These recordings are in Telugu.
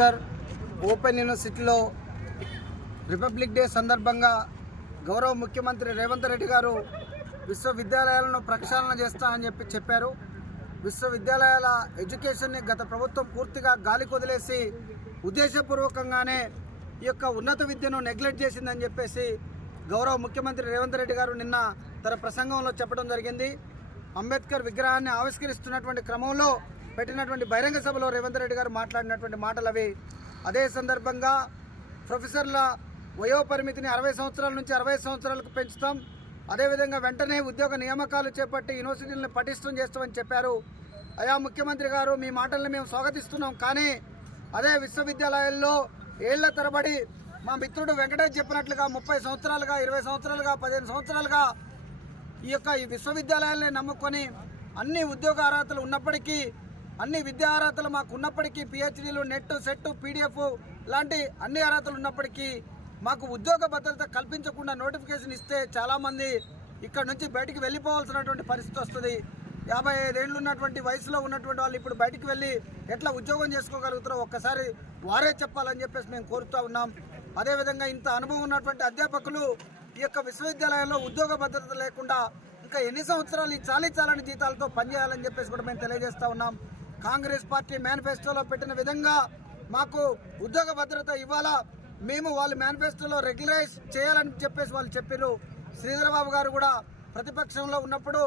అంబేద్కర్ ఓపెన్ యూనివర్సిటీలో రిపబ్లిక్ డే సందర్భంగా గౌరవ ముఖ్యమంత్రి రేవంత్ రెడ్డి గారు విశ్వవిద్యాలయాలను ప్రక్షాళన చేస్తా అని చెప్పి చెప్పారు. విశ్వవిద్యాలయాల ఎడ్యుకేషన్ని గత ప్రభుత్వం పూర్తిగా గాలి కొదిలేసి ఉద్దేశపూర్వకంగానే ఈ యొక్క ఉన్నత విద్యను నెగ్లెక్ట్ చేసిందని చెప్పేసి గౌరవ ముఖ్యమంత్రి రేవంత్ రెడ్డి గారు నిన్న తన ప్రసంగంలో చెప్పడం జరిగింది. అంబేద్కర్ విగ్రహాన్ని ఆవిష్కరిస్తున్నటువంటి క్రమంలో పెట్టినటువంటి బహిరంగ సభలో రేవంత్ రెడ్డి గారు మాట్లాడినటువంటి మాటలు అవి అదే సందర్భంగా ప్రొఫెసర్ల వయో పరిమితిని అరవై సంవత్సరాల నుంచి అరవై సంవత్సరాలకు పెంచుతాం. అదేవిధంగా వెంటనే ఉద్యోగ నియామకాలు చేపట్టి యూనివర్సిటీలను పటిష్టం చేస్తామని చెప్పారు. అయా ముఖ్యమంత్రి గారు మీ మాటల్ని మేము స్వాగతిస్తున్నాం. కానీ అదే విశ్వవిద్యాలయాల్లో ఏళ్ళ తరబడి మా మిత్రుడు వెంకటేష్ చెప్పినట్లుగా ముప్పై సంవత్సరాలుగా ఇరవై సంవత్సరాలుగా పదిహేను సంవత్సరాలుగా ఈ యొక్క ఈ విశ్వవిద్యాలయాల్ని నమ్ముకొని అన్ని ఉద్యోగ అర్హతలు ఉన్నప్పటికీ అన్ని విద్యా అర్హతలు మాకు ఉన్నప్పటికీ పిహెచ్డీలు నెట్ సెట్ పీడిఎఫ్ లాంటి అన్ని అర్హతలు ఉన్నప్పటికీ మాకు ఉద్యోగ భద్రత కల్పించకుండా నోటిఫికేషన్ ఇస్తే చాలామంది ఇక్కడ నుంచి బయటికి వెళ్ళిపోవాల్సినటువంటి పరిస్థితి వస్తుంది. యాభై ఐదేళ్ళు ఉన్నటువంటి వయసులో ఉన్నటువంటి వాళ్ళు ఇప్పుడు బయటికి వెళ్ళి ఎట్లా ఉద్యోగం చేసుకోగలుగుతారో ఒక్కసారి వారే చెప్పాలని చెప్పేసి మేము కోరుతూ ఉన్నాం. అదేవిధంగా ఇంత అనుభవం ఉన్నటువంటి అధ్యాపకులు ఈ యొక్క విశ్వవిద్యాలయంలో ఉద్యోగ భద్రత లేకుండా ఇంకా ఎన్ని సంవత్సరాలు ఈ చాలీ చాలని జీతాలతో పనిచేయాలని చెప్పేసి కూడా మేము తెలియజేస్తూ ఉన్నాం. కాంగ్రెస్ పార్టీ మేనిఫెస్టోలో పెట్టిన విధంగా మాకు ఉద్యోగ భద్రత ఇవ్వాలా? మేము వాళ్ళు మేనిఫెస్టోలో రెగ్యులరైజ్ చేయాలని చెప్పేసి వాళ్ళు చెప్పారు శ్రీధరబాబు గారు కూడా ప్రతిపక్షంలో ఉన్నప్పుడు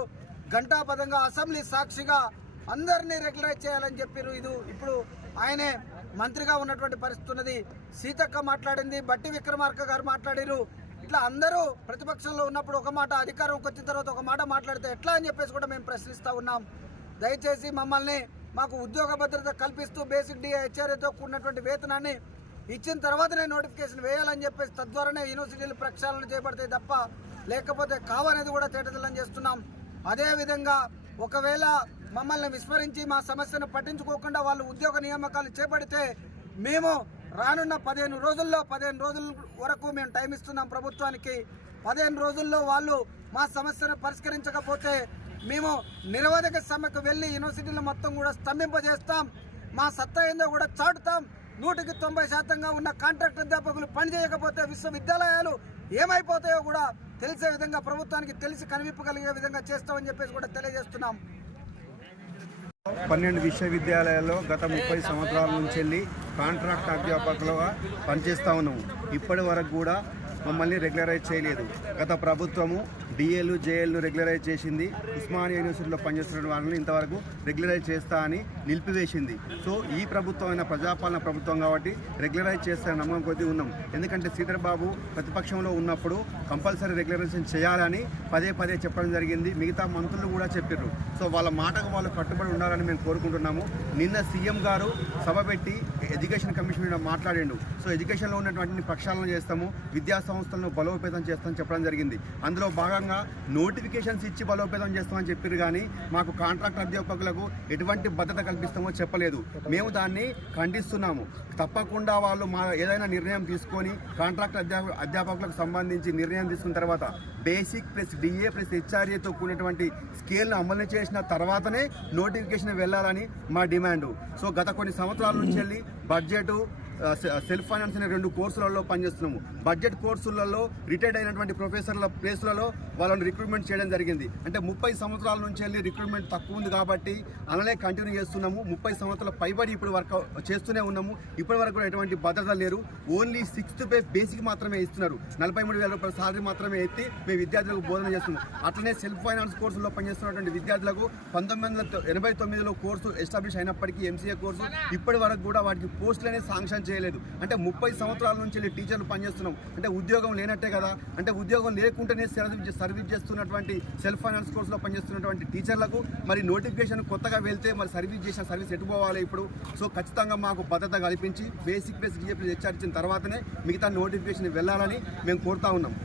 ఘంటాపదంగా అసెంబ్లీ సాక్షిగా అందరినీ రెగ్యులరైజ్ చేయాలని చెప్పారు ఇది ఇప్పుడు ఆయనే మంత్రిగా ఉన్నటువంటి పరిస్థితి ఉన్నది. సీతక్క మాట్లాడింది బట్టి విక్రమార్క గారు మాట్లాడారు ఇట్లా అందరూ ప్రతిపక్షంలో ఉన్నప్పుడు ఒక మాట అధికారంకి వచ్చిన తర్వాత ఒక మాట మాట్లాడితే ఎట్లా అని చెప్పేసి కూడా మేము ప్రశ్నిస్తూ ఉన్నాం. దయచేసి మమ్మల్ని మాకు ఉద్యోగ భద్రత కల్పిస్తూ బేసిక్ డిహెచ్ఆర్ఏతో కూడినటువంటి వేతనాన్ని ఇచ్చిన తర్వాతనే నోటిఫికేషన్ వేయాలని చెప్పేసి తద్వారానే యూనివర్సిటీలు ప్రక్షాళన చేయబడతాయి తప్ప లేకపోతే కావనేది కూడా తేటతెల్లం చేస్తున్నాం. అదేవిధంగా ఒకవేళ మమ్మల్ని విస్మరించి మా సమస్యను పట్టించుకోకుండా వాళ్ళు ఉద్యోగ నియామకాలు చేపడితే మేము రానున్న పదిహేను రోజుల్లో పదిహేను రోజుల వరకు మేము టైం ఇస్తున్నాం ప్రభుత్వానికి. పదిహేను రోజుల్లో వాళ్ళు మా సమస్యను పరిష్కరించకపోతే మేము నిరవధిక సమ్మెకు వెళ్ళి యూనివర్సిటీలు మొత్తం కూడా స్తంభింపజేస్తాం. మా సత్తా ఏందో కూడా చాటుతాం. నూటికి తొంభై శాతంగా ఉన్న కాంట్రాక్ట్ అధ్యాపకులు పనిచేయకపోతే విశ్వవిద్యాలయాలు ఏమైపోతాయో కూడా తెలిసే విధంగా ప్రభుత్వానికి తెలిసి కనిపింపగలిగే విధంగా చేస్తామని చెప్పేసి కూడా తెలియజేస్తున్నాం. పన్నెండు విశ్వవిద్యాలయాల్లో గత ముప్పై సంవత్సరాల నుంచి వెళ్ళి కాంట్రాక్ట్ అధ్యాపకులుగా పనిచేస్తా ఉన్నాము. ఇప్పటి వరకు కూడా మమ్మల్ని రెగ్యులరైజ్ చేయలేదు. గత ప్రభుత్వము డిఏలు జేఏలను రెగ్యులరైజ్ చేసింది. ఉస్మానియా యూనివర్సిటీలో పనిచేస్తున్న వాళ్ళని ఇంతవరకు రెగ్యులరైజ్ చేస్తా అని నిలిపివేసింది. సో ఈ ప్రభుత్వం అయిన ప్రజాపాలన ప్రభుత్వం కాబట్టి రెగ్యులరైజ్ చేస్తారని నమ్మకం కొద్దీ ఉన్నాం. ఎందుకంటే శ్రీధర్ బాబు ప్రతిపక్షంలో ఉన్నప్పుడు కంపల్సరీ రెగ్యులరైజేషన్ చేయాలని పదే పదే చెప్పడం జరిగింది. మిగతా మంత్రులు కూడా చెప్పారు సో వాళ్ళ మాటకు వాళ్ళు కట్టుబడి ఉండాలని మేము కోరుకుంటున్నాము. నిన్న సీఎం గారు సభ పెట్టి ఎడ్యుకేషన్ కమిషన్ మీద మాట్లాడిండు. సో ఎడ్యుకేషన్లో ఉన్నటువంటి ప్రక్షాళన చేస్తాము. విద్యా సంస్థలను బలోపేతం చేస్తామని చెప్పడం జరిగింది. అందులో భాగంగా నోటిఫికేషన్స్ ఇచ్చి బలోపేతం చేస్తామని చెప్పారు కానీ మాకు కాంట్రాక్ట్ అధ్యాపకులకు ఎటువంటి భద్రత కల్పిస్తామో చెప్పలేదు. మేము దాన్ని ఖండిస్తున్నాము. తప్పకుండా వాళ్ళు మా ఏదైనా నిర్ణయం తీసుకొని కాంట్రాక్ట్ అధ్యాప అధ్యాపకులకు సంబంధించి నిర్ణయం తీసుకున్న తర్వాత బేసిక్ ప్లస్ డిఏ ప్లస్ హెచ్ఆర్ఏతో కూడినటువంటి స్కేల్ను అమలు చేసిన తర్వాతనే నోటిఫికేషన్ వెళ్ళాలని మా డిమాండ్. సో గత కొన్ని సంవత్సరాల నుంచి వెళ్ళి బడ్జెట్ సెల్ఫ్ ఫైనాన్స్ అనే రెండు కోర్సులలో పనిచేస్తున్నాము. బడ్జెట్ కోర్సులలో రిటైర్డ్ అయినటువంటి ప్రొఫెసర్ల ప్లేస్లలో వాళ్ళని రిక్రూట్మెంట్ చేయడం జరిగింది. అంటే ముప్పై సంవత్సరాల నుంచి వెళ్ళి రిక్రూట్మెంట్ తక్కువ ఉంది కాబట్టి అలానే కంటిన్యూ చేస్తున్నాము. ముప్పై సంవత్సరాల పైబడి ఇప్పుడు వర్క్ చేస్తూనే ఉన్నాము. ఇప్పటి వరకు కూడా ఎటువంటి భద్రత లేరు. ఓన్లీ సిక్స్త్ పే బేసిక్ మాత్రమే ఇస్తున్నారు. నలభై మూడు వేల రూపాయల సాలరీ మాత్రమే ఎత్తి మేము విద్యార్థులకు బోధన చేస్తున్నాం. అట్లనే సెల్ఫ్ ఫైనాన్స్ కోర్సులో పనిచేస్తున్నటువంటి విద్యార్థులకు పంతొమ్మిది వందల ఎనభై తొమ్మిదిలో కోర్సు ఎస్టాబ్లిష్ అయినప్పటికీ ఎంసీఏ కోర్సు ఇప్పటి వరకు కూడా వాటికి పోస్టులనే శాంక్షన్ చేయలేదు. అంటే ముప్పై సంవత్సరాల నుంచి వెళ్ళి టీచర్లు పనిచేస్తున్నాం. అంటే ఉద్యోగం లేనట్టే కదా. అంటే ఉద్యోగం లేకుంటేనే సర్వీస్ సర్వీస్ చేస్తున్నటువంటి సెల్ఫ్ ఫైనాన్స్ కోర్సులో పనిచేస్తున్నటువంటి టీచర్లకు మరి నోటిఫికేషన్ కొత్తగా వెళ్తే మరి సర్వీస్ చేసిన సర్వీస్ ఎటు పోవాలి ఇప్పుడు? సో ఖచ్చితంగా మాకు భద్రత కల్పించి బేసిక్ బేసిక్ చెప్పి హెచ్చరించిన తర్వాతనే మిగతా నోటిఫికేషన్ వెళ్ళాలని మేము కోరుతా ఉన్నాం.